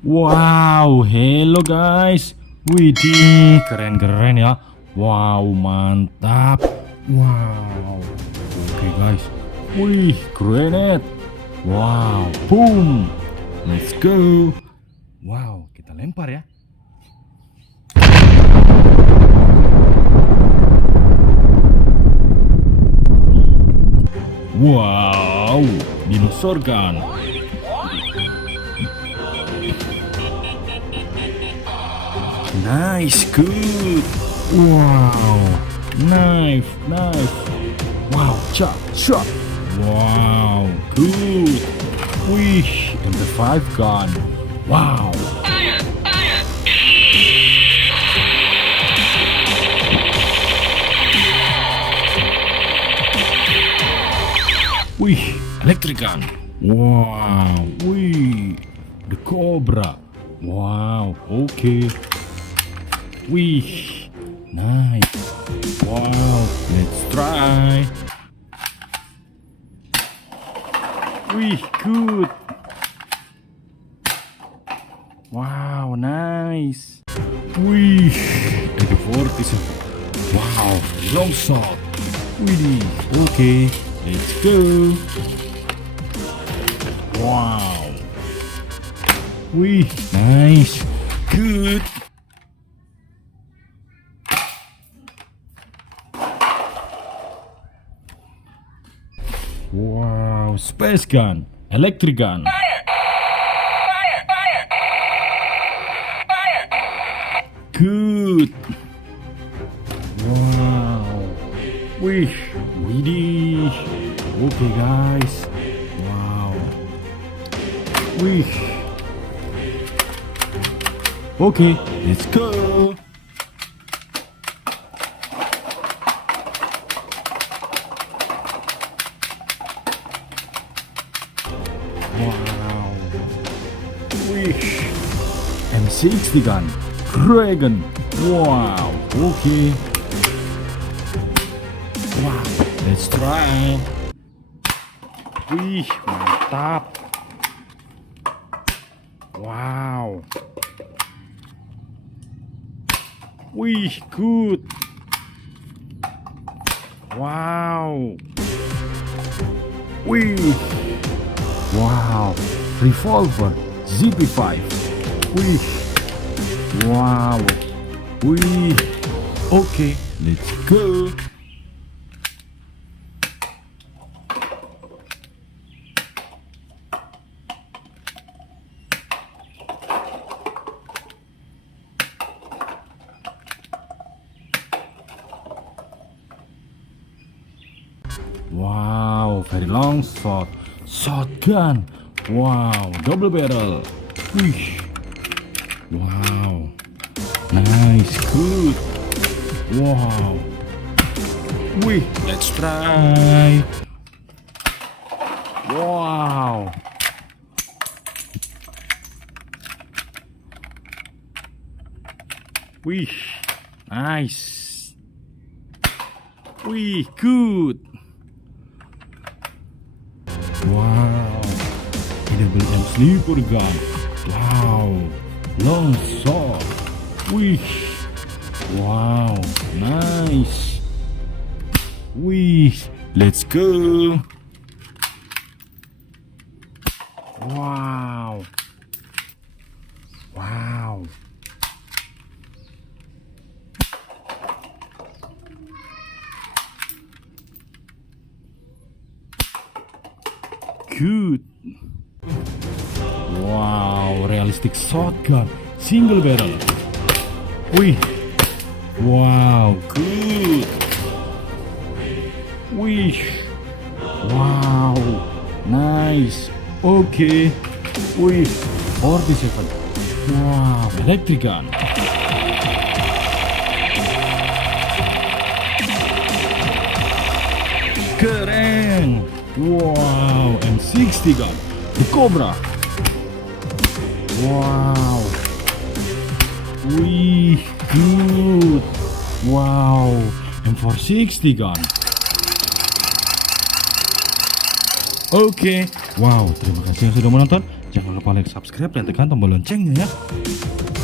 Wow, hello guys. Widih, keren-keren ya. Wow, mantap. Wow. Oke guys. Wih, granat. Wow, boom. Let's go. Wow, kita lempar ya. Wow, dinosaur gun. Nice, good. Wow, knife. Wow, chop. Wow, good. Wih, MP5 gun. Wow. Wih, electric gun. Wow, wih, the cobra. Wow, okay. Wih, nice. Wow, let's try. Wih, good. Wow, nice. Wih, AK47. Wow, long shot. Wih, okay, let's go. Wow. Wih, nice. Good. Wow, space gun, electric gun. Good. Wow. Wih, widih. Oke guys. Wow. Wih. Oke, let's go. Wow. Wih. M16 gun. Dragon. Wow. Okay. Wow. Let's try. Wih, mantap. Wow. Wih, good. Wow. Wih. Wow, Revolver ZP5. Wih. Wow. Wih. Oke, let's go. Wow, very long shot. Shotgun. Wow, double barrel. Wih. Wow. Nice, good. Wow. Wih, let's try. Wow. Wih, nice. Wih, good. Wow, ini beli yang sleeper gun. Wow, long shot. Wih, wow, nice. Wih, let's go. Wow, wow. Good. Wow, realistic shotgun, single barrel. Wih. Wow, good. Wih. Wow, nice. Okay. Wih, 47. Wow, electric gun. Keren. Wow, M16 gun, the cobra. Wow. Wih, good. Wow, M416 gun. Oke. Wow, terima kasih yang sudah menonton. Jangan lupa like, subscribe, dan tekan tombol loncengnya ya.